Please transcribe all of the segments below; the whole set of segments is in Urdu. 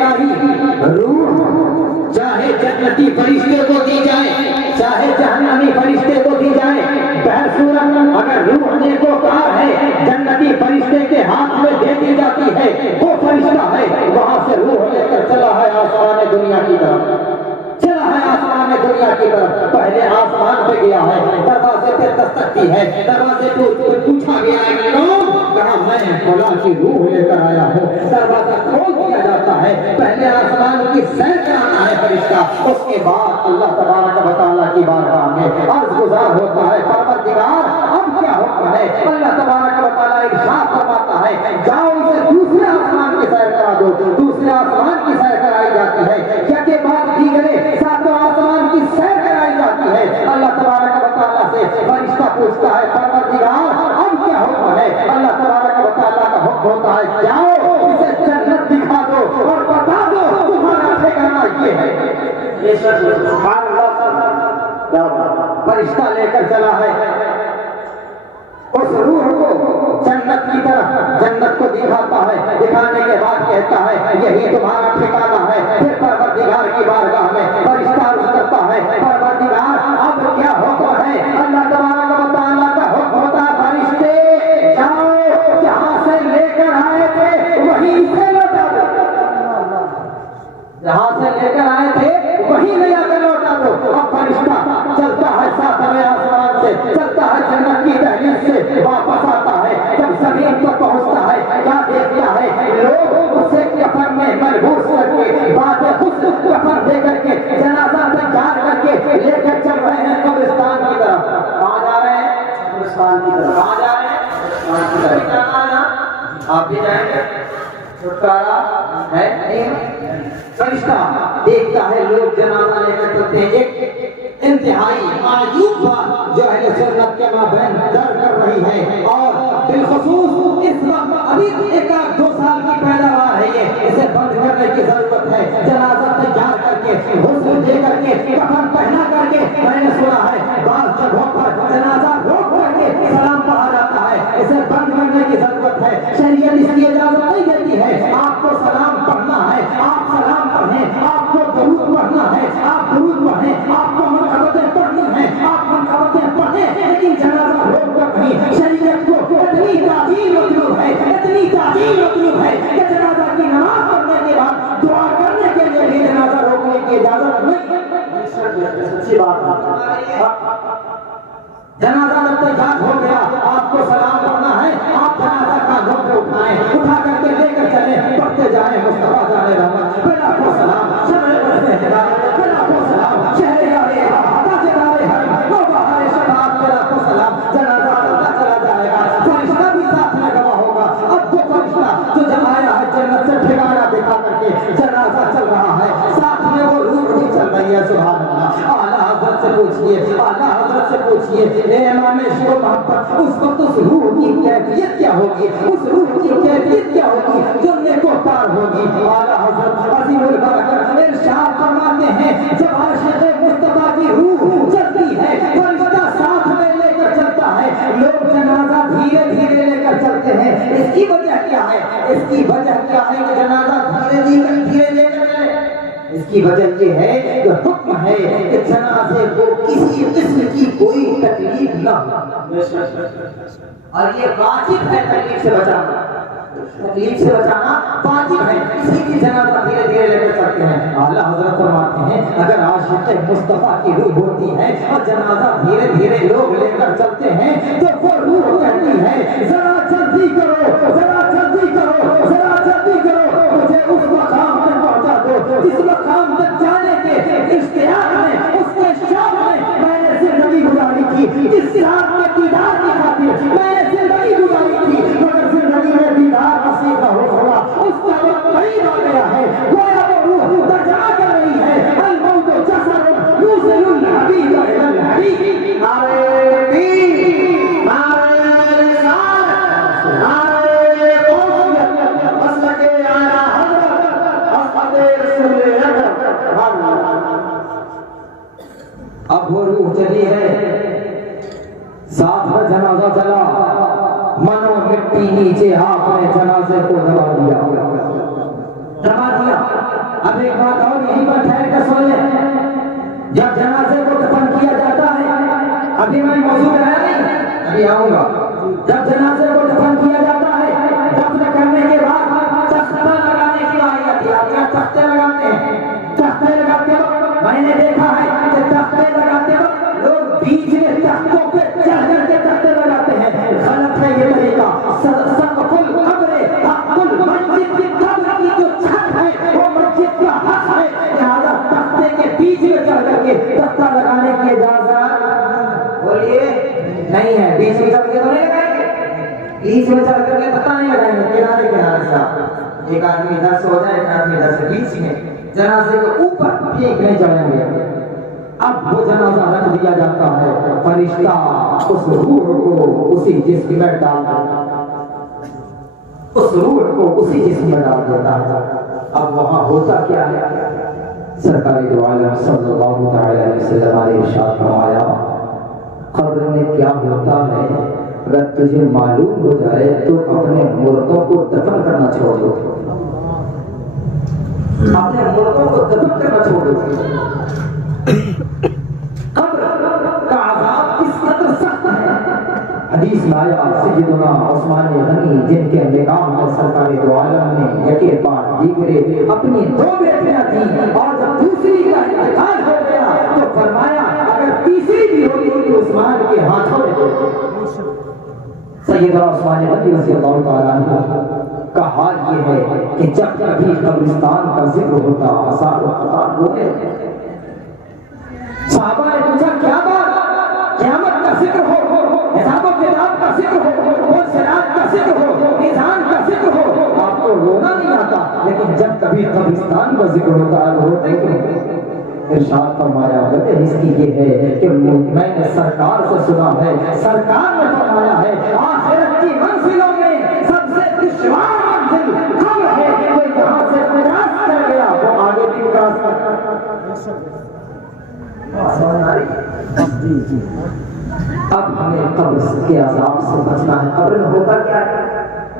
الہی روح چاہے جنتی فرشتے کو دی جائے چاہے جہنمی فرشتے کو دی جائے، بہرصورت اگر روح نیکوکار ہے جنتی فرشتے کے ہاتھ میں دے دی جاتی ہے، وہ فرشتہ ہے وہاں سے روح لے کر چلا ہے آسمان دنیا کی طرف، چلا ہے آسمان دنیا کی طرف، پہلے آسمان پہ گیا ہے، دروازے پہ دستک دی ہے، دروازے کو پوچھا گیا ہے کون؟ کہا میں خدا کی روح لے کر آیا ہوں، دروازہ کھول دیا جاتا ہے، پہلے آسمان کی سیر کرانا ہے فرشتہ، اس کے بعد اللہ تبارک و تعالیٰ کی بارگاہ میں عرض گزار ہوتا ہے پروردگار اب کیا حکم ہے؟ اللہ تبارک و تعالیٰ ارشاد فرماتا ہے جاؤ اسے دوسرے آسمان کی سیر کرا دو، دوسرے آسمان کی سیر کرائی جاتی ہے، کے بعد دیگرے ساتوں آسمان کی سیر کرائی جاتی ہے، اللہ تبارک و تعالیٰ سے فرشتہ پوچھتا ہے پروردگار اب کیا حکم ہے؟ اللہ تبارک و تعالیٰ کا حکم ہوتا ہے جاؤ اسے جنت دکھا دو اور بتا دو تمہارا ٹھکانہ یہ ہے، سبحان اللہ، فرشتہ لے کر چلا ہے اس روح کو جنت کی طرف، جنت کو دکھاتا ہے، دکھانے کے بعد کہتا ہے یہی تمہارا ٹھکانہ ہے، پھر پروردگار کی بارگاہ میں فرشتہ عرض کرتا ہے پروردگار اب کیا حکم ہے؟ اللہ تبارک و تعالیٰ کا حکم ہوتا ہے فرشتے جاؤ جہاں سے لے کر آئے تھے وہیں سے لوٹا دو، جہاں سے لے کر آئے تھے وہیں لے آ کر لوٹا دو۔ اب فرشتہ چلتا ہے ساتویں آسمان سے، چلتا ہے جنت کی دہلیز سے، واپس آتا ہے، جب زمین پر پہنچتا ہے کیا دیکھتا ہے؟ لوگ اسے کفن میں ملبوس کر کے بعد خود کفن دے کر کے جنازہ تیار کر کے لے کر چل رہے ہیں قبرستان کی طرف۔ کہاں جا رہے ہیں؟ قبرستان کی طرف۔ کہاں جا رہے ہیں؟ آپ بھی جائیں گے؟ چھٹکارا ہے نہیں؟ فرشتہ دیکھتا ہے لوگ جنازہ لے کر چلتے ہیں، ایک انتہائی عجیب بات جو اہل سنت کے مابین در کر رہی ہے، اور بالخصوص اس وقت ابھی ایک آدھ 2 سال کی پیداوار ہے، یہ اسے بند کرنے کی ضرورت ہے۔ جنازہ تیار کر کے غسل دے کر کے کفن پہنا کر کے، میں نے سنا ہے بعض جگہوں پر جنازہ روک کر کے سلام پڑھا جاتا ہے، اسے بند کرنے کی ضرورت ہے۔ شریعت اس کی اجازت نہیں دیتی ہے، آپ کو سلام پڑھنا ہے آپ سلام پڑھیں، آپ کو درود پڑھنا ہے آپ درود پڑھیں، آپ کو منقبتیں پڑھنی ہیں آپ منقبتیں پڑھیں، لیکن جنازہ روک کر نہیں۔ شریعت کو اتنی تعظیم مطلوب ہے، اتنی تعظیم مطلوب ہے کہ جنازہ کی نماز پڑھنے کے بعد دعا کرنے کے لیے بھی جنازہ روکنے کی اجازت نہیں۔ سچی بات ہے، جنازہ جب تیار ہو گیا آپ کو سلام پڑھنا ہے، آپ جنازہ کاندھوں پہ اٹھائیں، اٹھا کر کے لے کر چلیں، پڑھتے جائیں مصطفیٰ جانے رحمت بلا کو سلام شمع بستے ہدایت بلا کو سلام شہر یارے تاجدار حرم وہ بہار شباب بلا کو سلام۔ جنازہ چلا جائے گا، فرشتہ بھی ساتھ میں گواہ ہوگا۔ اب وہ فرشتہ جو جب آیا ہے جنت سے ٹھکانہ دکھا کر کے جنازہ چل رہا ہے، ساتھ میں وہ روح بھی چل رہی ہے، سبحان اللہ۔ اعلیٰ حضرت سے پوچھئے، اعلیٰ حضرت سے پوچھئے اے امام عشق و محبت اس وقت اس روح کی کیفیت کیا ہوگی، اس روح کی کیفیت کیا ہوگی جو نیکوکار ہوگی۔ اعلیٰ حضرت عظیم البرکت ارشاد فرماتے ہیں جب عاشق مصطفیٰ کی روح چلتی ہے فرشتہ ساتھ میں لے کر چلتا ہے، لوگ جنازہ دھیرے دھیرے لے کر چلتے ہیں۔ اس کی وجہ کیا ہے؟ اس کی وجہ کیا ہے کہ جنازہ دھیرے لے کر چلے؟ اس کی وجہ یہ ہے کہ حکم ہے کہ جنازے کو کسی قسم کی کوئی تکلیف نہ ہو، اور یہ واجب ہے تکلیف سے بچانا، تکلیف سے بچانا واجب ہے، کسی کی جنازہ دھیرے دھیرے لے کر چلتے ہیں۔ اعلیٰ حضرت فرماتے ہیں اگر عاشق مصطفیٰ کی روح ہوتی ہے اور جنازہ دھیرے دھیرے لوگ لے کر چلتے ہیں تو وہ روح کہتی ہے ذرا جلدی کرو ذرا جلدی کرو ذرا جلدی کرو، مجھے اس مقام تک پہنچا دو جس مقام تک جانے کے اشتیاق میں اس کے شوق میں نے زندگی گزاری تھی، جس صراط میں دیدار کی خاطر میں نے زندگی گزاری تھی، مگر زندگی میں دیدار نصیب نہ ہوا، اس کا وقت قریب آ گیا ہے، گویا وہ روح ترجمہ کر رہی ہے الموت جسر یوصل الحبیب الی الحبیب۔ نعرہ تکبیر، نعرہ رسالت، نعرہ توحید، مسلک اعلیٰ حضرت محمد رسول اکرم۔ اب وہ روح چلی ہے، ساتھ میں جنازہ چلا، منو مٹی نیچے آپ نے جنازے کو دبا دیا، اب ایک بات اور یہیں پر ٹھہر کر سن لیں، جب جنازے کو دفن کیا جاتا ہے، ابھی میں موضوع آیا نہیں، ابھی آؤں گا، جب جنازے کو دفن کیا جاتا ہے، دفن کرنے کے بعد تختہ لگانے کی باری آتی ہے. آپ یہاں تختے لگاتے ہیں، تختے لگاتے وقت میں نے دیکھا ہے کہ تختے لگاتے وقت لوگ بیچ میں تختوں پہ چڑھ کر کے تختے لگاتے ہیں. غلط ہے یہ طریقہ. سقف القبر حق المسجد کی قبر کی جو چھت ہے وہ مسجد کا حق ہے، لہٰذا تختے کے بیچ میں چڑھ کر کے تختہ لگانے کی اجازت بولیے نہیں ہے. بیچ میں چڑھ کے تو نہیں لگائیں گے، بیچ میں چڑھ کر کے تختہ نہیں لگائیں گے، کنارے کنارے سے ایک آدمی ادھر سے ہو جائے، ایک آدمی ادھر سے، بیچ میں جنازے کے اوپر ایک نہیں چڑھیں گے. اب وہ جنازہ رکھ دیا جاتا ہے، فرشتہ اس روح کو اسی جسم میں ڈال دیتا ہے، اس روح کو اسی جسم میں ڈال دیتا ہے. اب وہاں ہوتا کیا ہے؟ سرکار دو عالم صلی اللہ تعالی علیہ وسلم نے ارشاد فرمایا، قبر میں کیا ہوتا ہے اگر تجھے معلوم ہو جائے تو اپنے مردوں کو دفن کرنا چھوڑ دو، اپنے مردوں کو دفن کرنا چھوڑ دو. قبر کا عذاب کس قدر سخت ہے. حدیث میں آیا سیدنا عثمان غنی جن کے نکاح میں سرکار دو عالم نے یکے بعد دیگرے اپنی 2 بیٹیاں تھیں، اور جب دوسری کا انتقال ہو گیا تو فرمایا اگر تیسری بھی ہوگی تو عثمان کے ہاتھوں میں دے دو. سیدنا عثمان غنی رضی اللہ تعالیٰ عنہ کا حال یہ ہے کہ جب کبھی قبرستان کا ذکر ہوتا آثار و قطار ہوئے. صحابہ نے پوچھا کیا بات؟ قیامت کا ذکر ہو، حساب و کتاب کا ذکر ہو، صراط کا ذکر ہو، میزان کا ذکر ہو، آپ کو رونا نہیں آتا، لیکن جب کبھی قبرستان کا ذکر ہوتا ہے روتے کیوں؟ ارشاد فرمایا وجہ اس کی یہ ہے کہ میں نے سرکار سے سنا ہے، سرکار نے فرمایا ہے آخرت کی منزلوں میں سب سے دشوار منزل قبر ہے. کوئی یہاں سے کراس کر گیا وہ آگے بھی کراس کر. اب ہمیں قبر کے عذاب سے بچنا ہے. قبر میں ہوتا کیا ہے؟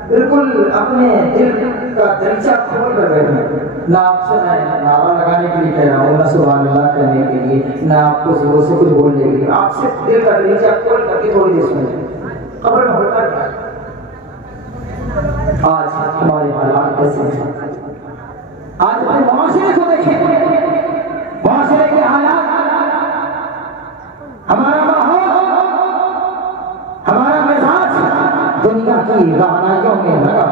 بالکل اپنے دل کا دریچہ کھول کر بیٹھے. نہ آپ سے میں نعرہ لگانے کے لیے کہہ رہا ہوں، نہ سبحان اللہ کہنے کے لیے، نہ آپ کو زور سے کچھ بولنے کے لیے. آپ سے دل کا دریچہ کھول کر کے تھوڑی دیر سنیں قبر میں ہوتا کیا ہے. آج ہمارے حالات کیسے ہیں؟ آج اپنے معاشرے کو دیکھیں، معاشرے کے حالات، ہمارا ماحول، ہمارا مزاج دنیا کی رہنائیوں میں لگا.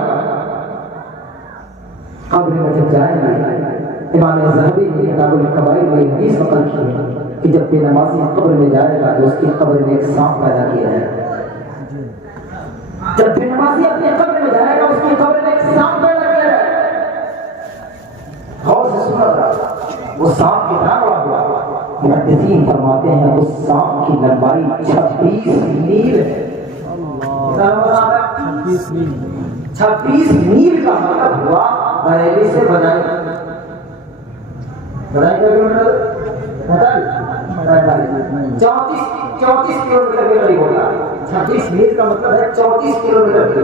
قبر میں جب جائیں گے، امام ذہبی نے کتاب الکبائر میں حدیث نقل کی ہے کہ جب بے نمازی قبر میں جائے گا تو اس کی قبر میں ایک سانپ پیدا کیا جائے گا. جب بے نمازی اپنی قبر میں جائے گا اس کی قبر میں ایک سانپ پیدا کیا جائے گا. غور سے سنا تھا وہ سانپ کتنا بڑا ہوا. محدثین فرماتے ہیں اس سانپ کی لمبائی 26 میل ہے. 26 میل کا مطلب ہوا بریلی سے بدائی کا کلومیٹر 34 کلومیٹر کے قریب ہوگا. 26 میل کا مطلب ہے 34 کلومیٹر کے.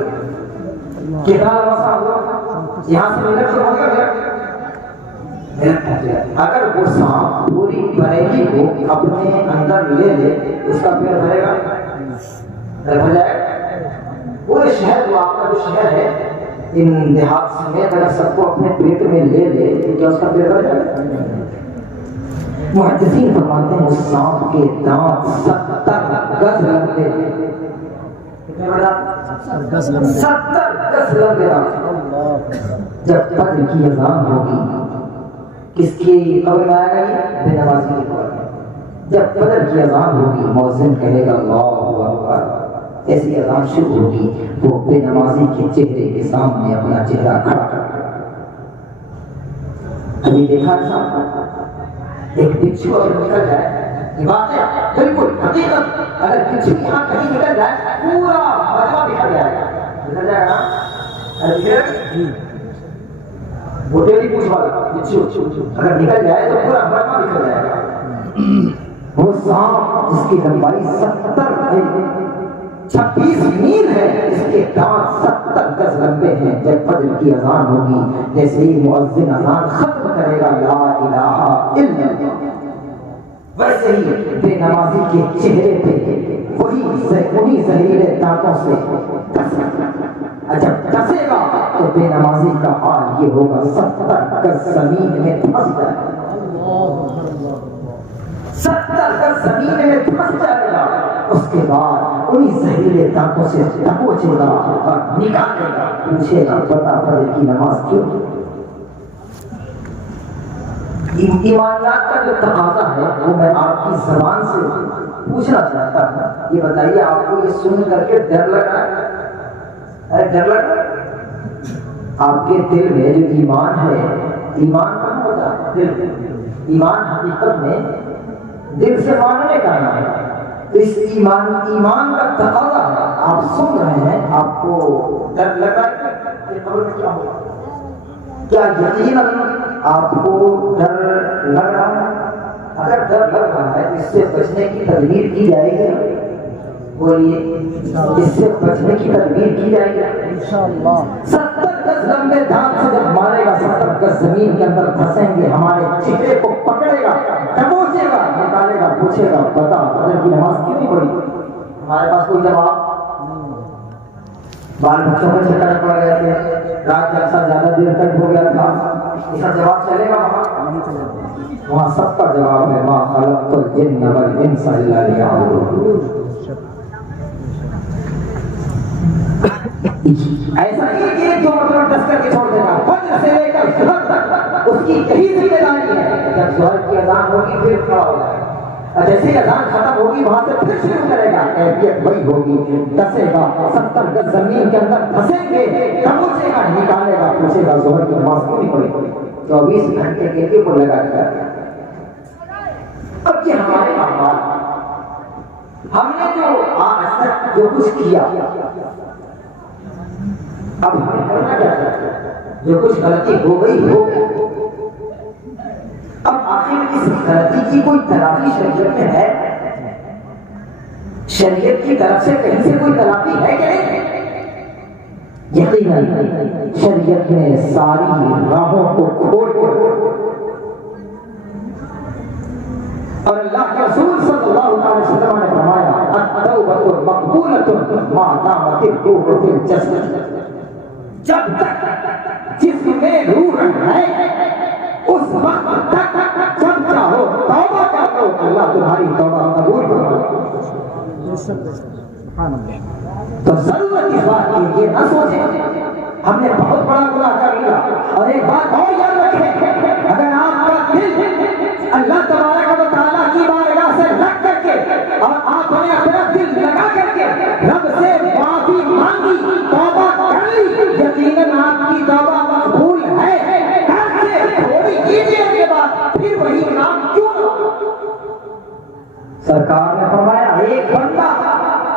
کتنا مسا ہوا یہاں سے منٹ سے ہو گیا. اگر وہ سانپ پوری بریلی کو اپنے اندر لے لے اس کا پیٹ بھرے گا، بھر جائے گا. پورے شہر کو، آپ کا جو شہر ہے ان دیہات سمیت اگر سب کو اپنے پیٹ میں لے لے تو کیا اس کا پیٹ بھر جائے گا؟ محدثین فرماتے ہیں اس سانپ کے دانت 70 گز لمبے. کتنے بڑے دانت؟ 70 گز لمبے دانت. جب فجر کی اذان ہوگی کس کی قبر میں آئے گا؟ یہ بے نمازی کی قبر میں. جب فجر کی اذان ہوگی مؤذن کہے گا اللہ اکبر، ایسی اذان شروع ہوگی وہ بے نمازی کے چہرے کے سامنے اپنا چہرہ کھڑا کر. ابھی دیکھا ایک بچھو اگر نکل جائے، یہ بات ہے بالکل حقیقت، اگر بچھو یہاں کہیں نکل جائے پورا مجمع بکھر جائے گا. نکل جائے گا نا وہ ٹیلی پوچھ والا بچھو اگر نکل جائے تو پورا مجمع بکھر جائے گا. وہ سانپ جس کی لمبائی 70 ہے 26 میل ہے، اس کے دانت 70 گز لمبے ہیں۔ جب فجر کی اذان ہوگی، جیسے ہی مؤذن اذان ختم کرے گا لا الہ الا اللہ، ویسے ہی بے نمازی کے چہرے پہ وہی زہریلے دانتوں سے جب ڈسے گا تو بے نمازی کا حال یہ ہوگا 70 گز زمین میں پھنس جائے گا، 70 گز زمین میں پھنس جائے گا۔ اس کے بعد انہی زہریلے دانتوں سے دبوچے گا اور نکالے گا، پوچھے گا بتا فجر کی نماز کیوں؟ ایمانیات کا جو تقاضا ہے وہ میں آپ کی زبان سے پوچھنا چاہتا ہوں۔ یہ بتائیے آپ کو یہ سن کر کے ڈر لگ رہا ہے؟ ڈر لگ رہا ہے؟ آپ کے دل میں جو ایمان ہے، ایمان کہاں ہوتا ہے؟ دل میں۔ ایمان حقیقت میں دل سے ماننے کا نام ہے۔ اس ایمان کا تقاضا ہے۔ آپ سن رہے ہیں، آپ کو ڈر لگ رہا ہے کہ قبر میں کیا ہوگا؟ کیا یقیناً آپ کو ڈر لگ رہا ہے؟ اگر ڈر لگ رہا ہے اس سے بچنے کی تدبیر کی جائے گی، بولیے اس سے بچنے کی تدبیر کی جائے گی انشاءاللہ۔ 70 گز لمبے دانت سے جب مارے گا، 70 گز زمین کے اندر دھسیں گے، ہمارے چہرے کو پکڑے گا، دبوچے گا، نکالے گا، پوچھے گا بتا فجر کی نماز کیوں نہیں پڑھی؟ ہمارے پاس کوئی جواب؟ بال بچوں کے چکر پڑ گئے تھے، رات جلسہ زیادہ دیر تک ہو گیا تھا، اس کا جواب چلے گا؟ وہاں سب کا جواب ہے ما خلقت الجن والانس الا لیعبدون۔ ایسا نہیں کہ جو مطلب دس کر کے چھوڑ دے گا، فجر سے لے کر ظہر تک اس کی یہی ذمہ داری ہے۔ جب ظہر کی اذان ہوگی پھر کھڑا ہو جائے گا، جیسے ہی اذان ختم ہوگی وہاں سے پھر شروع کرے گا، کیفیت وہی ہوگی، دسے گا، 70 گز زمین کے اندر دھسیں گے، دبوچے گا، نکالے گا، پوچھے گا ظہر کی نماز کیوں نہیں پڑھی؟ 24 گھنٹے کے اوپر لگا دیا۔ اب یہ ہمارے اعمال، ہم نے جو آج تک جو کچھ کیا، اب ہمیں کرنا کیا چاہیے؟ جو کچھ غلطی ہو گئی ہو، اب آخر اس غلطی کی کوئی تلافی شریعت میں ہے؟ شریعت کی طرف سے کہیں سے کوئی تلافی ہے کہ نہیں؟ یقیناً شریعت نے ساری راہوں کو کھول اور اللہ کے رسول صلی اللہ علیہ وسلم نے فرمایا التوبۃ مقبولۃ ما دامت الروح فی الجسد، جب تک جسم میں روح ہے اس وقت تک جب چاہو توبہ کر لو، اللہ تمہاری توبہ قبول کرے۔ تو ضرورت اس بات کی یہ نہ سوچیں ہم نے بہت بڑا گناہ کر لیا، اور ایک بات اور یاد رکھیں، اگر آپ کا دل اللہ تبارک و تعالیٰ کی بارگاہ سے لگ کر کے اور آپ نے اپنا دل لگا کر کے رب سے معافی مانگی، توبہ کر لی، یقیناً آپ کی توبہ مقبول ہے۔ گھر سے تھوڑی ہی دیر کے بعد پھر وہی نام کیوں نہ؟ سرکار نے فرمایا ایک بندہ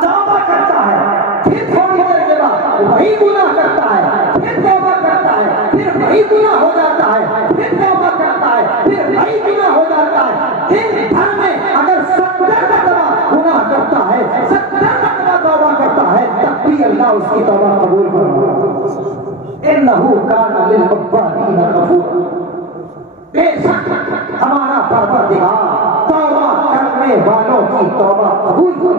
توبہ کرتا ہے، پھر تھوڑی دیر کے بعد وہی گناہ کرتا ہے، پھر توبہ کرتا ہے، پھر وہی گناہ ہو جاتا ہے، پھر توبہ کرتا ہے، پھر وہی گناہ ہو جاتا ہے۔ دن بھر میں اگر 70 مرتبہ گناہ کرتا ہے، 70 مرتبہ توبہ کرتا ہے، تب بھی اللہ اس کی توبہ قبول کرے۔ انہ کان للمتقین غفورا، بے شک ہمارا پروردگار توبہ کرنے والوں کی توبہ قبول کرے۔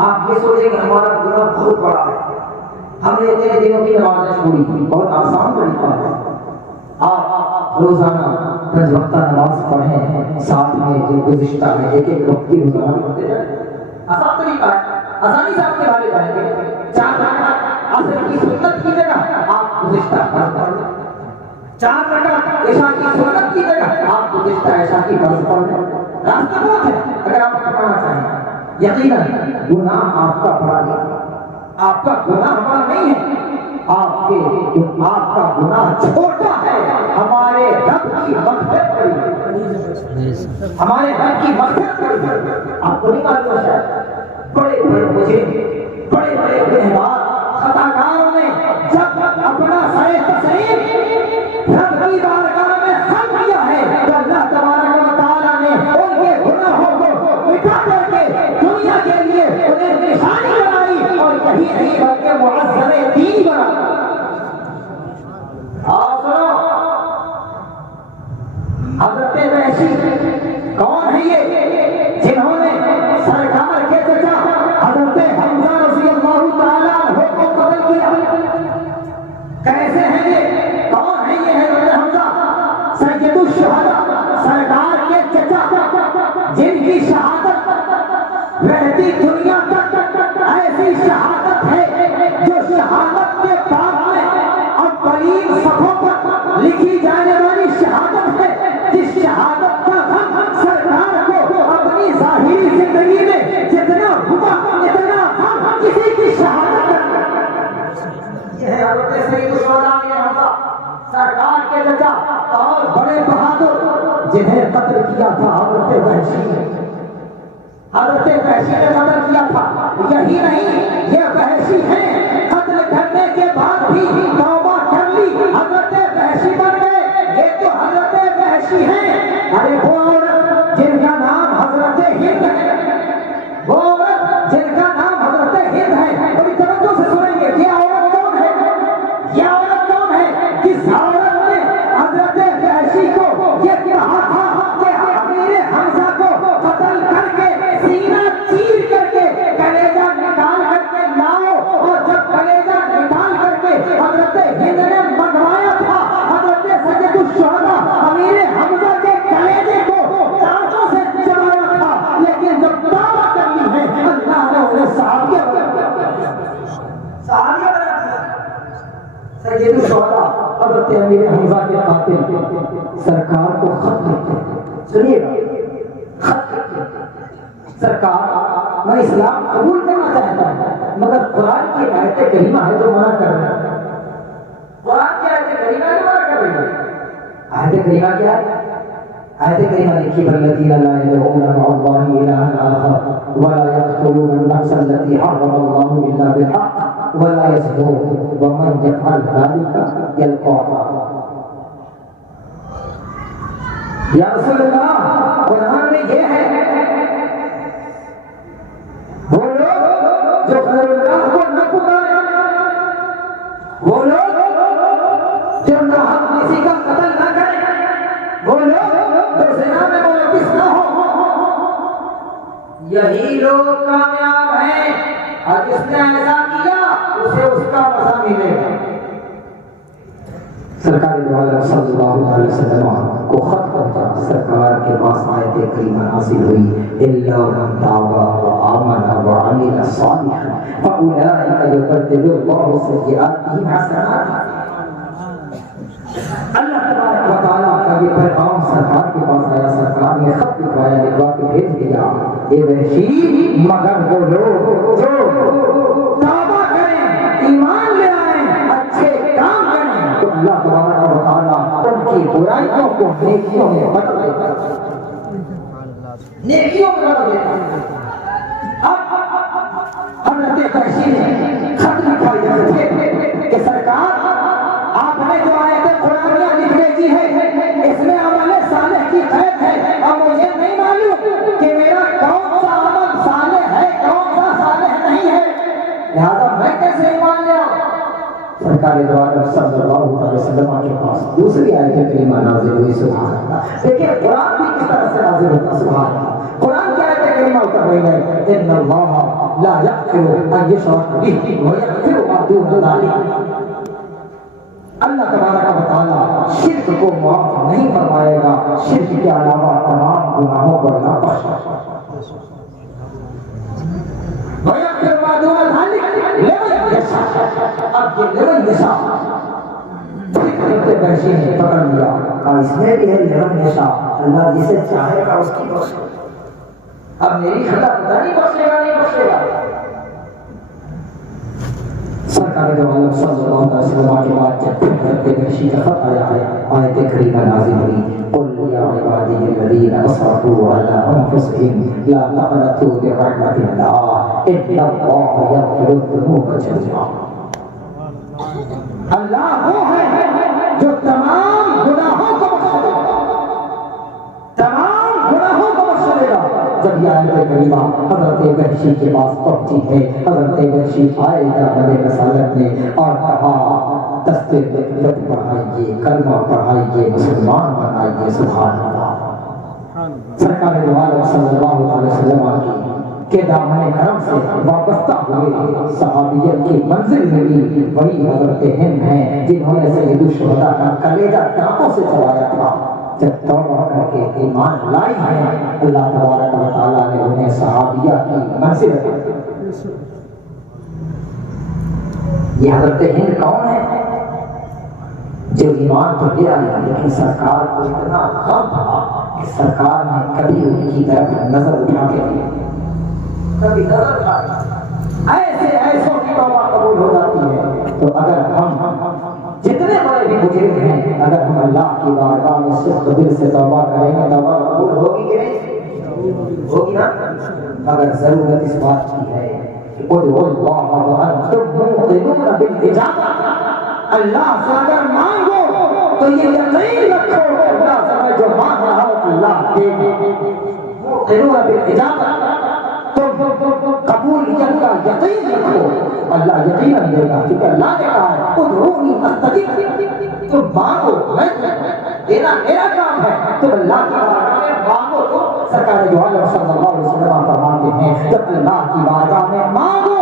آپ یہ سوچیں کہ ہمارا گناہ بہت بڑا ہے، ہم نے اتنے دنوں کی نمازیں چھوڑی، بہت آسان طریقہ ہے، آپ روزانہ 5 وقتہ نماز پڑھیں، ساتھ میں جو گزشتہ ہے ایک ایک وقت کی روزانہ پڑھتے جائیں، آسان طریقہ ہے، آسانی سے آپ کے بارے جائیں گے۔ 4 رکعت عصر کی سنت کی جگہ آپ گزشتہ فرض پڑھ لیں، 4 رکعت عشاء کی سنت کی جگہ آپ گزشتہ عشاء کی فرض پڑھ لیں۔ راستہ بہت ہے اگر آپ پڑھنا چاہیں۔ یقیناً گناہ آپ کا بڑا نہیں، آپ کا گناہ بڑا نہیں ہے، آپ کا گناہ چھوٹا ہے، ہمارے رب کی مغفرت بڑی ہے، ہمارے رب کی مغفرت بڑی ہے۔ آپ کو نہیں معلوم ہے بڑے بڑے مجرم، بڑے بڑے گنہگار خطاکاروں نے جب اپنا سر تسلیم رب کی بارگاہ میں خم کیا ہے تو اللہ تبارک و تعالیٰ نے ان کے نہیں بلکہ معظم دین بنا. آپ سنو، حضرت وحشی کون ہے یہ جنہوں نے سرکار کے چچا حضرت حمزہ رضی اللہ تعالیٰ عنہ کو قتل کیا؟ کیسے ہیں یہ؟ کون ہے یہ حضرت حمزہ سید الشہداء سرکار کے چچا، جن کی شہادت رہتی دنیا تک ایسی شہادت ہے جو شہادت کے بعد میں اولین صفوں پر لکھی جانے والی شہادت ہے، جس شہادت کا غم سرکار کو اپنی ظاہری زندگی میں جتنا ہوا اتنا غم کسی کی شہادت یہ ہے. حضرت سید الشہداء حمزہ سرکار کے چچا اور بڑے بہادر جنہیں قتل کیا تھا حضرت وحشی نے. حضرت وحشی نے قتل کیا تھا. یہی نہیں، یہ وحشی ہیں قتل کرنے کے بعد بھی توبہ کر لی، حضرت وحشی بن گئے. یہ تو حضرت وحشی ہیں. ارے وہ عورت جن کا نام حضرت ہند ہے، وہ عورت جن کا نام حضرت ہند ہے، بڑی توجہ سے سنیں گے. یہ عورت کون ہے؟ یہ عورت کون ہے؟ کس عورت نے حضرت وحشی کو یہ کہا تھا کہ امیر حمزہ کو قتل کر کے سینہ چیر کر کے کلیجہ نکال کر کے لاؤ؟ اور جب کلیجہ نکال کر کے حضرت ہند نے منگوایا تھا حضرت سید الشہداء امیر حمزہ کے کلیجے کو دانتوں سے چبایا تھا، لیکن جب توبہ کر لی ہے اللہ نے انہیں صحابیہ بنا دیا. سید الشہداء حضرت امیر حمزہ کے قاتل سرکار کو خط لکھتے ہیں. سنیے گا، خط سرکار میں اسلام قبول کرنا چاہتا ہوں مگر قرآن کی آیت کریمہ ہے جو منع کر رہے ہیں. قرآن کی آیت کریمہ ہے جو منع کر رہے ہیں. آیت کریمہ کیا ہے؟ آیت کریمہ لکھی والذین لا یدعون مع اللہ الہا آخر ولا یقتلون النفس التي حرم اللہ الا بالحق ولا يزنون ومن يفعل ذلك يلقى عذابا. یا رسول اللہ قرآن میں یہ ہے وہ لوگ جو غیر اللہ کو نہ پکارے، وہ لوگ جو ناحق کسی کا قتل نہ کرے، وہ لوگ جو زنا میں ملوث نہ ہو، یہی لوگ کامیاب ہیں. اور جس نے ایسا کیا اسے اس کا مزہ ملے گا. سرکار دو عالم صلی اللہ علیہ وسلم کو خط پہنچا. سرکار کے پاس آیت کریمہ نازل ہوئی الا من تاب وآمن وعمل صالحا فاولئک یبدل اللہ سیئاتهم حسنات. اللہ تبارک و تعالیٰ کا یہ پیغام سرکار کے پاس آیا. سرکار نے خط لکھوایا، لکھوا کے بھیج دیا اے وحشی مگر وہ لوگ جو توبہ کریں، ایمان لے آئیں، اچھے کام کریں تو اللہ تبارک و تعالیٰ ان کی برائیوں کو نیکیوں میں بدل دیتا ہے. نیکیوں میں بدل دیتا ہے. اب حضرت وحشی نے خط لکھوایا کہ سرکار آپ نے جو آیت قرآنیہ لکھ بھیجی ہے اس میں عمل صالح کی قید ہے، اور مجھے نہیں معلوم کہ میرا کون سا عمل صالح ہے کون سا صالح نہیں ہے، لہذا میں کیسے ایمان لے آؤں؟ سرکار دو عالم صلی اللہ علیہ وسلم کے پاس دوسری آیت کریمہ نازل ہوئی. سبحان اللہ. دیکھیں قرآن بھی کس طرح سے نازل ہوتا. سبحان اللہ. قرآن کی آیت کریمہ اتر رہی ہے ان اللہ لا یغفر ان یشرک بہ ویغفر ما دون ذلک. اللہ تبارک و تعالیٰ شرک کو معاف نہیں فرمائے گا، شرک کے علاوہ تمام گناہوں کو اللہ بخشے گا. وَيَغْفِرُ مَا دُونَ ذَلِكَ لِمَن يَشَاءُ. اب یہ لمن یشاء حضرت وحشی نے پکڑ لیا، کہا اس میں بھی ہے لمن یشاء، اللہ جسے چاہے گا اس کی بخشے. اب میری خطا پتہ نہیں بخشے گا نہیں بخشے گا. سرکار دو عالم صلی اللہ علیہ وسلم کے بعد جب حضرت وحشی کا خط آیا ہے آیت کریمہ نازل ہوئی قل یا عبادی الذین اسرفوا علی انفسهم لا تقنطوا من رحمت اللہ ان اللہ یغفر الذنوب جميعا. اللہ وہ ہے جو تمام گناہوں کو بخش دے گا، تمام گناہوں کو بخش دے گا. جب یہ آیت کریمہ حضرت وحشی کے پاس پہنچی ہے. حضرت وحشی آئے دامن رسالت میں اور کہا دستے فطرت پڑھائیے، کلمہ پڑھائیے، مسلمان بنائیے. سبحان اللہ. سرکار دو عالم صلی اللہ علیہ وسلم کے دامن کرم سے وابستہ ہوئے صحابیت کی منزل ملی. وہی حضرت ہند ہیں جنہوں نے سید الشہداء کا کلیجہ ٹانکوں سے چلایا تھا. جب توبہ کر کے ایمان لائی ہے اللہ تبارک و تعالیٰ نے انہیں صحابیہ کی منزل دی. یہ حضرت ہند کون ہے؟ جو ایمان تو لے آئی لیکن سرکار کو اتنا غم تھا کہ سرکار نے کبھی ان کی طرف نظر اٹھا کے کبھی نظر اٹھا ایسے ایسوں کی توبہ قبول ہو جاتی ہے. تو اگر ہم جتنے بڑے بھی مجرم ہیں اگر ہم اللہ کی بارگاہ میں صدق دل سے توبہ کریں گے توبہ قبول ہوگی کہ نہیں ہوگی نا. اگر ضرورت اس بات کی ہے کہ ادعوا اللہ وانتم موقنون بالاجابہ، اللہ سے اگر مانگو تو یہ یقین رکھو اللہ سے جو مانگ رہا ہو اللہ دے گا. موقنون بالاجابہ، تم قبولیت کا یقین رکھو اللہ یقیناً دے گا. کیونکہ اللہ نے کہا ہے ادعونی استجب، تم مانگو میں دینا میرا کام ہے. تم اللہ کی بارگاہ میں مانگو. تو سرکار دو عالم صلی اللہ علیہ وسلم فرماتے ہیں جب اللہ کی بارگاہ میں مانگو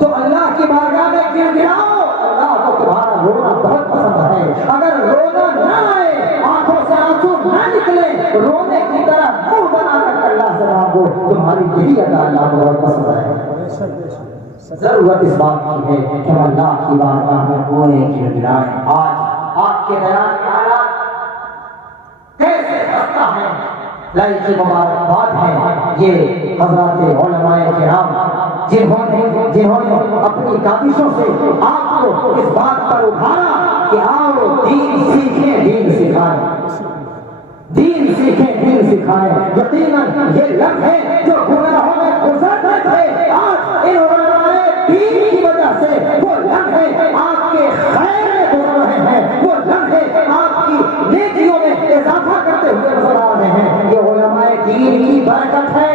تو اللہ کی بارگاہ میں گر گراؤ. اللہ کو تمہارا رونا بہت پسند ہے. اگر رونا نہ آئے، آنکھوں سے آنسو نہ نکلے، رونے کی طرح منہ بنا کر اللہ سے مانگو، تمہاری یہی ادا اللہ کو بہت پسند ہے. ضرورت اس بات کی ہے کہ ہم اللہ کی بارگاہ میں روئیں گر گرائیں. آج آپ کے بیان کے حالات کیسے خستہ ہیں، لائی کی مبارکباد ہے یہ حضرات علماء کرام جنہوں نے اپنی کاوشوں سے آپ کو اس بات پر ابھارا کہ آؤ دین سیکھیں دین سکھائیں، دین سیکھیں دین سکھائیں. یقیناً یہ لمحے جو گناہوں میں گزرتے تھے آج ان علماء دین کی وجہ سے وہ لمحے آپ کے خیر میں گزر رہے ہیں، وہ لمحے آپ کی نیکیوں میں اضافہ کرتے ہوئے نظر آ رہے ہیں. یہ علماء دین کی برکت ہے.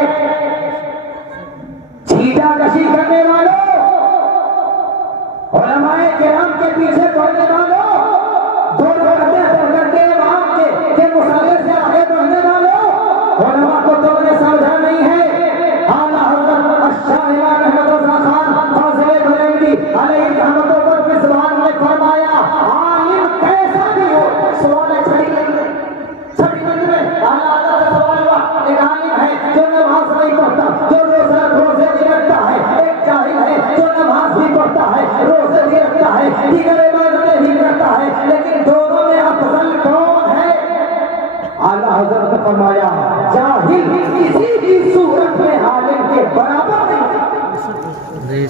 چھیٹا کشی کرنے والوں، علماء کرام کے پیچھے پڑھنے والوں، دو رکعتیں پڑھ کر کے امام کے مسالے سے آگے بڑھنے والوں، علماء کو تم نے سمجھا نہیں ہے. اعلیٰ حضرت الشاہ امام احمد رضا خان فاضل بریلوی علیہ رحمت و رضوان نے فرمایا عالم کیسا بھی ہو. سوال چھڑی میں اعلیٰ حضرت سے سوال ہوا ایک عالم ہے جو نماز نہیں پڑھتا، جو روزے نہیں رکھتا ہے، ایک جاہل ہے جو نماز بھی پڑھتا ہے، روزے بھی رکھتا ہے، دیگر عبادتیں بھی کرتا ہے، لیکن دونوں میں افضل کون ہے؟ اعلیٰ حضرت نے فرمایا جاہل کسی بھی صورت میں عالم کے برابر نہیں.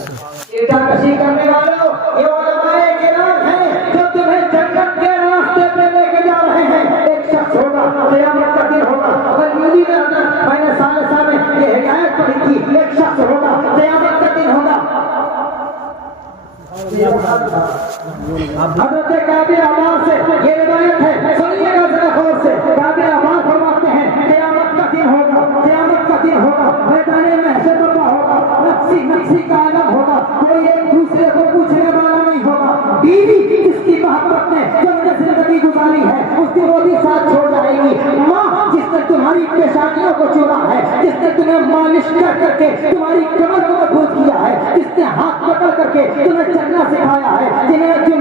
چھیٹا کشی کرنے والوں یہ علماء کرام ہیں جو تمہیں جنت کے راستے پہ لے کے جا رہے ہیں. ایک شخص ہوگا قیامت کا دن ہوگا، اگر یوں نہیں رہتا میں نے سال میں یہ حکایت پڑھی تھی. ایک شخص ہوگا قیامت کا دن ہوگا. حضرت کعب عباس سے یہ روایت ہے، سنیے گا ذرا غور سے. کعب عباس فرماتے ہیں قیامت کا دن ہوگا، قیامت کا دن ہوگا، میدان محشر برپا ہوگا، نفسی کا عالم ہوگا، کوئی ایک دوسرے کو پوچھنے والا نہیں ہوگا. بیوی جس کی محبت نے جنگ زندگی گزاری ہے اس کی وہ بھی ساتھ چھوڑ جائے گی. ماں جس نے تمہاری پیشانیوں کو چنا ہے، جس نے تمہیں مالش کر کے تمہاری کمر کو مضبوط کیا ہے، جس نے ہاتھ پکڑ کر کے تمہیں چلنا سکھایا ہے،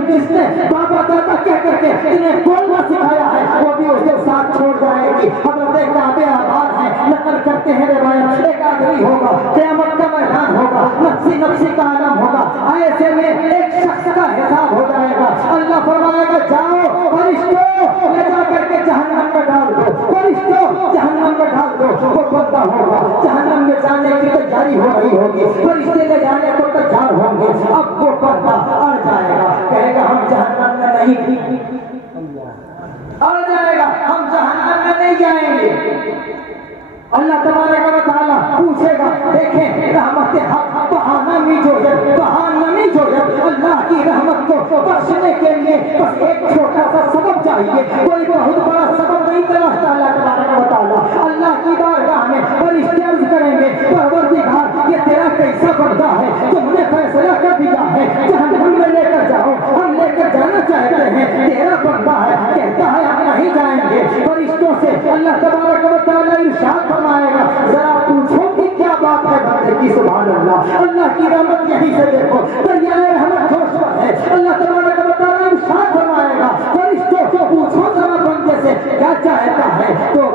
جس نے بابا دادا کہہ کر کے تمہیں بولنا سکھایا ہے، وہ بھی اس کے ساتھ چھوڑ جائے گی. حضرت کعب آباد ہے نقل کرتے ہیں روایت. ایک آدمی ہوگا قیامت کا میدان ہوگا، نفسی کا عالم ہوگا، ایسے میں ایک شخص کا حساب ہو جائے گا. اللہ فرمائے گا جاؤ فرشتوں لے جا کر کے جہنم میں ڈال دو، فرشتوں جہنم میں ڈال دو. وہ بندہ ہوگا جہنم میں جانے کی تیاری ہو رہی ہوگی، فرشتے لے جانے کو تیار ہوں گے. اب وہ بندہ اڑ جائے گا، کہے گا ہم جہنم میں نہیں، اڑ جائے گا ہم جہنم میں نہیں جائیں گے. اللہ تبارک و تعالیٰ پوچھے گا دیکھیں رحمت حق بہانہ جو ہے اللہ کی رحمت کو بخشنے کے لیے بس ایک چھوٹا سا سبب چاہیے، کوئی بہت بڑا سبب نہیں تلاشتا. اللہ تبارک و تعالیٰ اللہ کی بارگاہ میں فرشتے عرض کریں گے پروردگار یہ تیرا کیسا بندہ ہے، تم نے فیصلہ کر دیا ہے جہنم میں لے کر جاؤ، ہم لے کر جانا چاہتے ہیں، تیرا بندہ ہے، کہتا ہے ہم نہیں جائیں گے۔ فرشتوں سے اللہ تبارک و تعالیٰ ارشاد فرمائے گا ذرا پوچھو کہ کیا بات ہے بندے کی، سبحان اللہ، اللہ کی رحمت یہیں سے دیکھو، دریائے رحمت جوش پر ہے۔ اللہ تبارک و تعالیٰ ارشاد فرمائے گا فرشتوں کو پوچھو ذرا بندے سے کیا چاہتا ہے، تو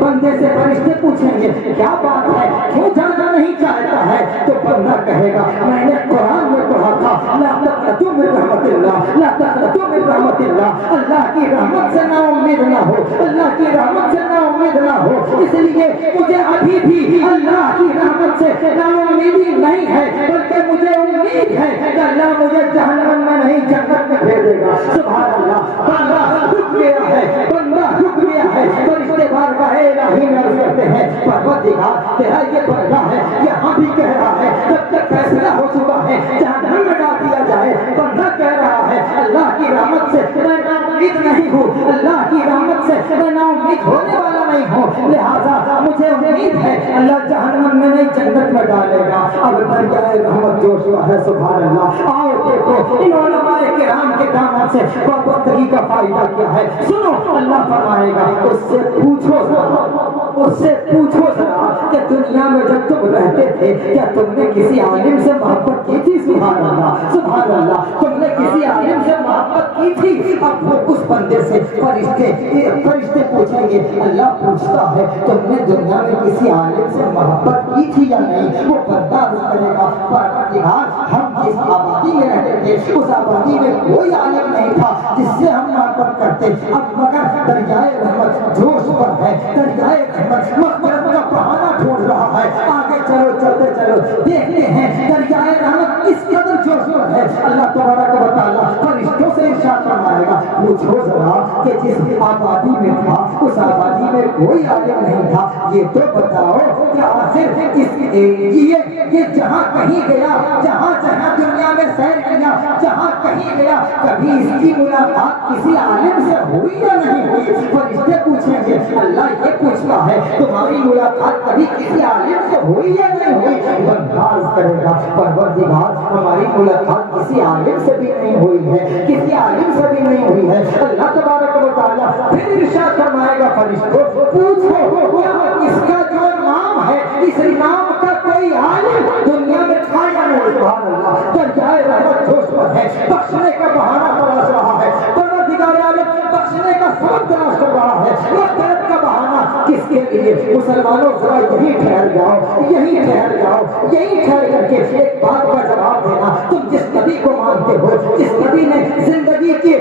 بندے سے فرشتے پوچھیں گے کیا بات ہے، کیوں جانا نہیں چاہتا ہے، تو بندہ کہے گا میں نے قرآن میں پڑھا تھا لا تقنطوا من رحمت اللہ، لا تقنطوا من رحمت اللہ، اللہ کی رحمت سے نا امید نہ ہو، اللہ کی رحمت سے نا امید نہ ہو، اس لیے مجھے ابھی بھی اللہ کی رحمت سے نا امیدی نہیں ہے، بلکہ مجھے امید ہے کہ اللہ مجھے جہنم میں نہیں جنت میں بھیجے گا۔ سبحان اللہ، بندہ رک گیا ہے، بندہ رک گیا ہے، فرشتے بارگاہ الہی میں عرض کرتے ہیں پروردگار تیرا یہ بندہ ہے، یہاں بھی کہہ رہا ہے جب تک فیصلہ ہو چکا ہے جہنم میں ڈال دیا جائے، بندہ کہہ رہا ہے اللہ کی رحمت سے میں نا امید نہیں ہوں، اللہ کی رحمت سے میں نا امید ہونے والا نہیں ہوں، لہذا مجھے امید ہے اللہ جہنم میں نہیں جنت میں ڈالے گا۔ اب دریائے رحمت جوش ہوا ہے، سبحان اللہ۔ آؤ دیکھو ان علماء کرام کے کاموں سے وابستگی کا فائدہ کیا ہے، سنو اللہ فرمائے گا اس سے پوچھو ذرا، اس سے پوچھو ذرا کہ دنیا میں جب تم رہتے تھے کیا تم نے کسی عالم سے محبت کی تھی؟ سبحان اللہ، سبحان اللہ، تم نے کسی عالم سے محبت کی تھی؟ اب وہ اس بندے سے فرشتے پوچھیں گے، اللہ پوچھتا ہے تم نے دنیا میں کسی عالم سے محبت کی تھی یا نہیں؟ وہ بندہ عرض کرے گا پروردگار ہم جس آبادی میں رہتے تھے اس آبادی میں کوئی عالم نہیں تھا جس سے ہم محبت کرتے، اب مگر دریائے رحمت جوش پر ہے، دریائے رحمت مغفرت کا بہانہ ڈھونڈ رہا ہے، آگے چلو چلتے چلو دیکھتے ہیں دریائے رحمت کس قدر جوش پر ہے۔ اللہ تبارک و تعالیٰ فرشتوں سے ارشاد فرمائے گا پوچھو ذرا کہ جس آبادی میں تھا اس آبادی میں کوئی عالم نہیں تھا، یہ تو بتاؤ کہ آخر یہ جہاں کہیں گیا، جہاں جہاں دنیا میں سیر کیا، جہاں کہیں گیا کبھی اس کی ملاقات کسی عالم سے ہوئی یا نہیں ہوئی؟ فرشتے پوچھیں گے اللہ یہ پوچھتا ہے تمہاری ملاقات کبھی کسی عالم سے ہوئی یا نہیں ہوئی؟ بندہ عرض کرے گا پروردگار ہماری ملاقات کسی عالم سے بھی نہیں ہوئی ہے، کسی عالم سے بھی نہیں ہوئی ہے۔ اللہ تبارک و تعالیٰ پھر ارشاد فرمائے گا فرشتوں پوچھو کیا اس کا جو نام ہے اس نام کا کوئی عالم دنیا میں تھا یا نہیں؟ سبحان اللہ، دریائے رحمت جوش پر ہے، بخشنے کا بہانہ تلاش رہا ہے، پروردگار عالم بخشنے کا سبب تلاش کر رہا ہے، مغفرت کا بہانہ کس کے لیے؟ مسلمانوں ذرا یہی ٹھہر جاؤ، یہی ٹھہر جاؤ، یہی ٹھہر کر کے ایک بات کا جواب دینا، تم جس نبی کو مانتے ہو، جس نبی نے زندگی کے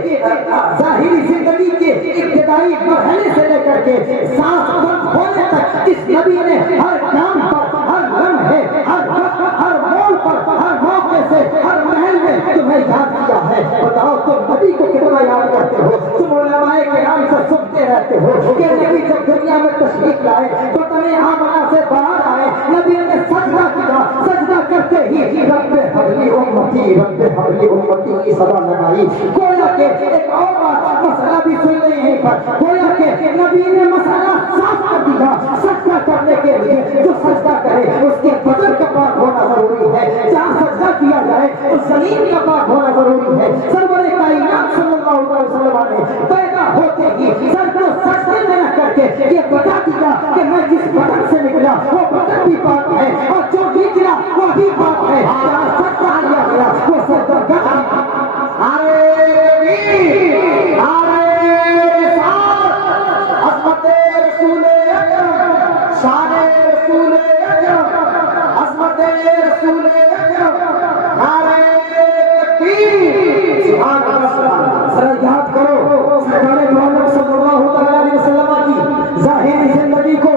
ظاہری زندگی کے ابتدائی مرحلے سے لے کر کے سانس بند ہونے تک جس نبی نے ہر کام پر، ہر لمحے، ہر وقت، ہر موڑ پر، ہر موقع سے، ہر محل میں تمہیں یاد کیا ہے، بتاؤ تم نبی کو کتنا یاد کرتے ہو؟ تم علماء کرام سے سنتے رہتے ہو کہ نبی جب دنیا میں تشریف لائے بطن آمنہ سے باہر آئے، نبی نے سجدہ کیا، سجدہ کرتے ہی رب حبلی امتی، رب حبلی امتی کی صدا لگائی۔ گویا کہ ایک اور بات مسئلہ بھی سن لیں یہیں پر، گویا کہ نبی نے مسئلہ صاف کر دیا، سجدہ کرنے کے لیے جو سجدہ کرے اس کے بدن کا پاک ہونا ضروری ہے، جہاں سجدہ کیا جائے اس زمین کا پاک ہونا ضروری ہے۔ سرور کائنات صلی اللہ علیہ وسلم نے پیدا ہوتے ہی سر کو سجدے میں رکھ کر کے یہ بتا دیا کہ میں جس بدن سے نکلا وہ بدن بھی پاک ہے اور جو نکلا وہ بھی پاک ہے، جہاں سجدہ کیا گیا وہ سجدہ گاہ عظمت رسول اکرم، شان رسول اکرم، عظمت رسول اکرم، نعرہ تکبیر، سبحان اللہ۔ ذرا یاد کرو سرکار محمد صلی اللہ علیہ وسلم کی ظاہری زندگی کو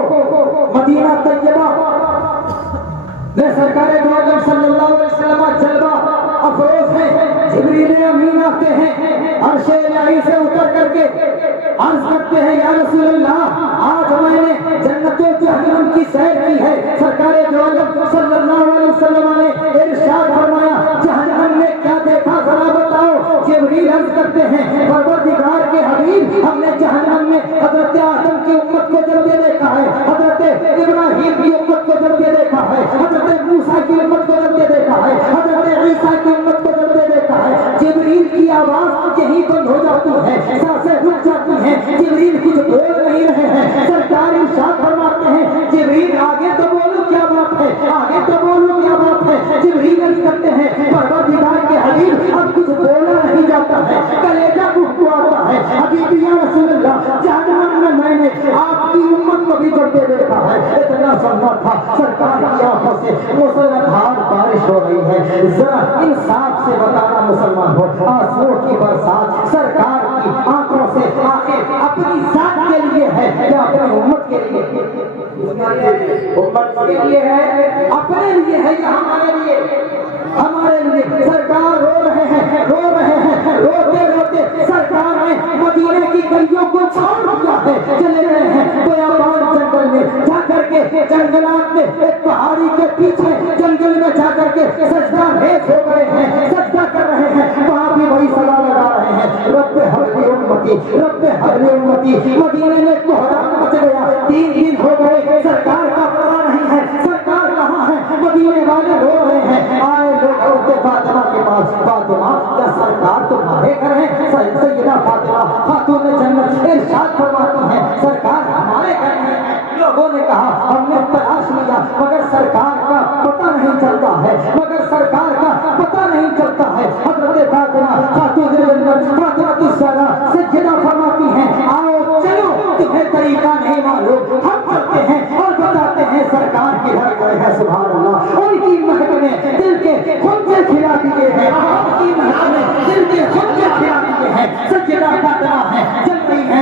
مدینہ طیبہ میں سرکار محمد صلی اللہ علیہ وسلم جلوہ افروز ہے، جبریل امین آتے ہیں عرش الہی سے اتر کر کے عرض کرتے ہیں یا رسول اللہ آج میں نے جنت و جہنم کی سیر کی ہے۔ سرکار محمد صلی اللہ علیہ وسلم نے ارشاد فرمایا جہنم میں کیا دیکھا ذرا بتاؤ؟ جبریل عرض کرتے ہیں پروردگار کے حبیب ہم نے جہنم میں حضرت آدم کی امت کو جلدی دیکھا ہے، حضرت ابراہیم کی امت کو جلتے دیکھا ہے, حضرت موسیٰ کی امت کو جلتے دیکھا ہے, حضرت عیسیٰ کی امت کو جلتے دیکھا ہے. جبریل کی آواز یہیں بند ہو جاتی ہے, سانسیں رک جاتی ہیں, جبریل کچھ بول نہیں رہے ہیں. سرکار ارشاد فرماتے ہیں جبریل آگے تو بولو کیا بات ہے, آگے تو بولو کیا بات ہے. جبریل عرض کرتے ہیں پروردگار کے حبیب اب کچھ بولا نہیں جاتا ہے, کلیجہ آتا ہے. حبیب یا رسول اللہ, جہنم میں نے آپ کی امت کو بھی جلتے دیکھا ہے. اتنا سننا تھا سرکار کی آنکھوں سے موسلادھار بارش ہو رہی ہے. ذرا انصاف سے بتانا مسلمان ہو, آنسوؤں کی برسات سرکار کی آنکھوں سے آخر اپنی ذات کے لیے ہے یا اپنی امت کے لیے؟ امت کے لیے ہے, اپنے لیے ہے یا ہمارے لیے؟ ہمارے لیے. سرکار رو رہے ہیں, رو رہے ہیں, روتے روتے سرکار نے مدینے کی گلیوں کو چھوڑ دیا ہے, چلے گئے ہیں بیابان جنگل میں. جا کر کے جنگلات میں ایک پہاڑی کے پیچھے جنگل میں جا کر کے سجدہ ریز ہو گئے ہیں, سجدہ کر رہے ہیں. وہاں بھی وہی صدا لگا رہے ہیں رب حبلی امتی, رب حبلی امتی. مدینے میں کوہرام مچ گیا, 3 دن ہو گئے, سرکار کا پتہ نہیں ہے سرکار کہاں ہے. مدینے والے رو رہے ہیں, آئے لوگ فاطمہ کے پاس, فاطمہ کیا سرکار تمہارے گھر ہے؟ سیدہ فاطمہ خاتون جنت ارشاد فرماتی ہیں سرکار ہمارے گھر ہے. لوگوں نے کہا ہم نے تلاش لیا مگر سرکار کا پتہ نہیں چلتا ہے, مگر سرکار کا پتہ نہیں چلتا ہے. حضرت فاطمہ خاتون جنت فاطمہ الزہرا سیدہ فرماتی ہیں آؤ چلو, تمہیں طریقہ نہیں معلوم, ہم کرتے ہیں اور بتاتے ہیں. سرکار کے گھر گئے ہیں, سبحان اللہ, ان کی مہک نے دل کے خود سے کھلا دیے ہیں, ان کی مہک نے دل کے خود سے کھلا دیے ہیں. سیدہ فاطمہ ہے, چل رہی ہے,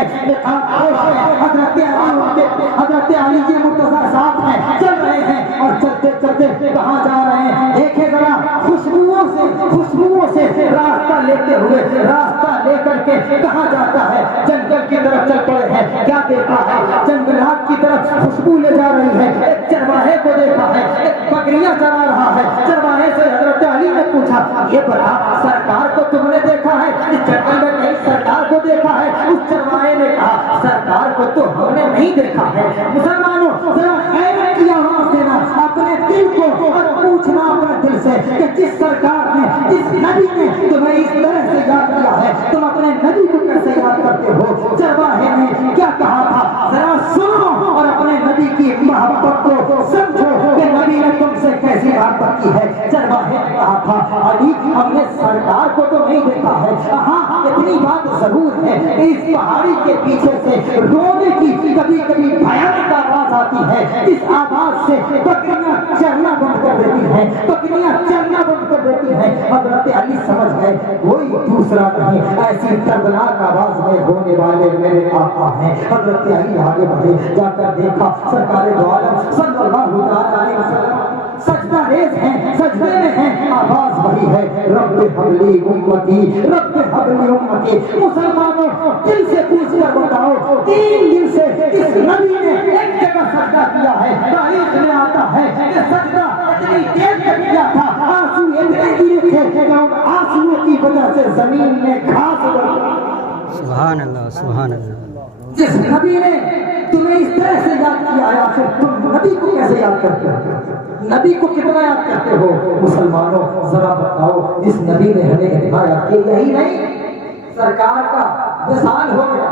حضرت علی کے مرتضیٰ صاحب ہیں, چل رہے ہیں اور چلتے چلتے کہاں جا رہے ہیں دیکھے ذرا, خوشبوؤں سے راستہ لیتے ہوئے, راستہ لے کر کے کہاں جاتا ہے؟ جنگل کی طرف چل پڑے ہیں. کیا دیکھا ہے؟ جنگلات کی طرف خوشبو لے جا رہی ہے. ایک چرواہے کو دیکھا ہے, ایک بکریاں چرا رہا ہے. چرواہے سے حضرت علی نے پوچھا یہ بتا سرکار کو تم نے دیکھا ہے؟ اس جنگل میں کہیں سرکار کو دیکھا ہے؟ اس چرواہے نے کہا سرکار کو تو ہم نے نہیں دیکھا ہے. مسلمانوں ذرا خیر کی آواز دینا اپنے دل کو اور پوچھنا اپنے دل سے کہ جس سرکار نے, جس نبی نے تمہیں اس طرح سے یاد کیا ہے, تم اپنے نبی کو کیسے یاد کرتے ہو؟ چرواہے نے کیا کہا تھا ذرا سنو اور اپنے نبی کی محبت کو سمجھو کہ نبی نے تم سے کیسی محبت کی ہے. چرواہے نے کہا تھا علی ہم نے سرکار کو تو نہیں دیکھا ہے, ہاں اتنی بات ضرور ہے کہ اس پہاڑی کے پیچھے سے رونے کی کبھی کبھی بھیانک آواز آتی ہے. اس آواز سے بکریاں چرنا بند کر دیتی ہیں, بکریاں چرنا بند کر دیتی ہیں. حضرت علی سمجھ گئے کوئی دوسرا نہیں, ایسی دردناک آواز میں ہونے والے میرے آقا ہیں. حضرت علی آگے بڑھے, جا کر دیکھا سرکار دو عالم صلی اللہ علیہ وسلم سجدہ ریز ہیں, سجدے میں ہیں. آواز وہی ہے رب حبلی امتی, رب حبلی امتی. مسلمانوں دل سے پوچھ کر بتاؤ 3 دن سے اس نبی نے ایک جگہ سجدہ کیا ہے؟ تاریخ میں آتا ہے کہ سجدہ اتنی دیر تک کیا تھا, آنسو اتنے گرے تھے کہ ان آنسوؤں کی وجہ سے زمین میں گھاس اگل گئی. سبحان اللہ, سبحان اللہ. جس نبی نے تمہیں اس طرح سے یاد کیا ہے آخر تم نبی کو کیسے یاد کرتے ہو؟ نبی کو کتنا یاد کرتے ہو؟ مسلمانوں ذرا بتاؤ جس نبی نے ہمیں ہدایت کی, یہی نہیں سرکار کا وصال ہو گیا,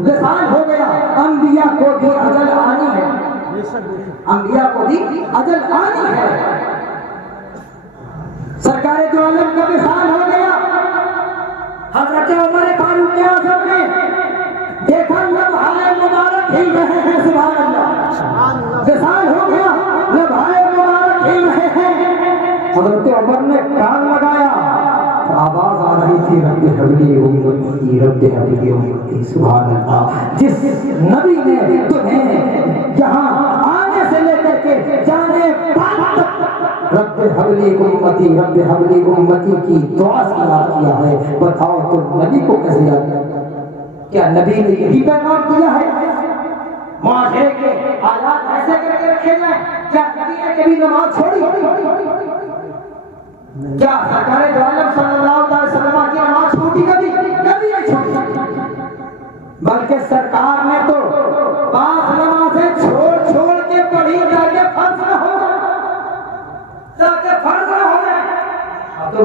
وصال ہو گیا. انبیاء کو بھی اجل آنی ہے, انبیاء کو بھی اجل آنی ہے. سرکار دو عالم کا وصال ہو گیا. حضرت عمر فاروق اعظم نے دیکھا لمحہ مبارک ہل رہے ہیں, سبحان اللہ, وصال ہو گیا, لمحہ مبارک ہل رہے ہیں. حضرت عمر نے کان لگایا, آواز آ رہی تھی رب حبلی امتی, رب حبلی امتی. سبحان اللہ, جس نبی نے تمہیں یہاں آنے سے لے کر کے جانے بعد تک رب حبلی امتی, رب حبلی امتی کی دعا سے یاد کیا ہے, بتاؤ تم نبی کو کیسے یاد کیا؟ کیا نبی نے یہی پیغام دیا ہے؟ معاشرے کے حالات ایسے کر کے رکھے جائیں. کیا نبی نے کبھی نماز چھوڑی؟ کیا سرکار دو عالم صلی اللہ علیہ وسلم کی نماز چھوٹی کبھی؟ کبھی نہیں چھوٹی. بلکہ سرکار نے تو بعض نمازیں چھوڑ چھوڑ کے پڑھی جا کے فرض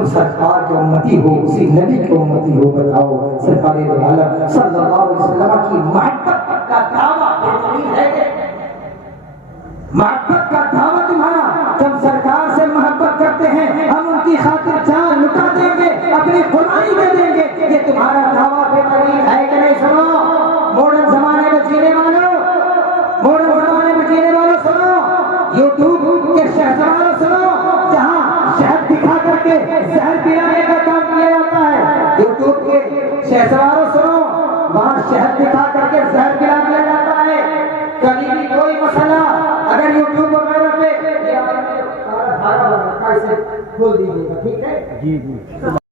تم سرکار کے امتی ہو، اسی نبی کے امتی ہو، بتاؤ سرکار دو عالم صلی اللہ علیہ وسلم کی محبت کا دعویٰ بہترین ہے؟ محبت کا دعویٰ تمہارا، جب سرکار سے محبت کرتے ہیں ہم ان کی خاطر جان لٹا دیں گے، اپنی قربانی دے دیں گے، یہ تمہارا دعویٰ بہترین ہے کہ نہیں؟ سنو ماڈرن زمانے میں جینے والوں، ماڈرن زمانے میں جینے والوں سنو، یوٹیوب کے شہسواروں سنو، جہاں شہد دکھا کر کے زہر پلانے کا کام کیا جاتا ہے، یوٹیوب کے شہسواروں سنو، وہاں شہد دکھا کر کے زہر پلا دیا جاتا ہے۔ کبھی بھی کوئی مسئلہ اگر یوٹیوب وغیرہ پہ کھول دیجیے گا، ٹھیک ہے؟ جی جی۔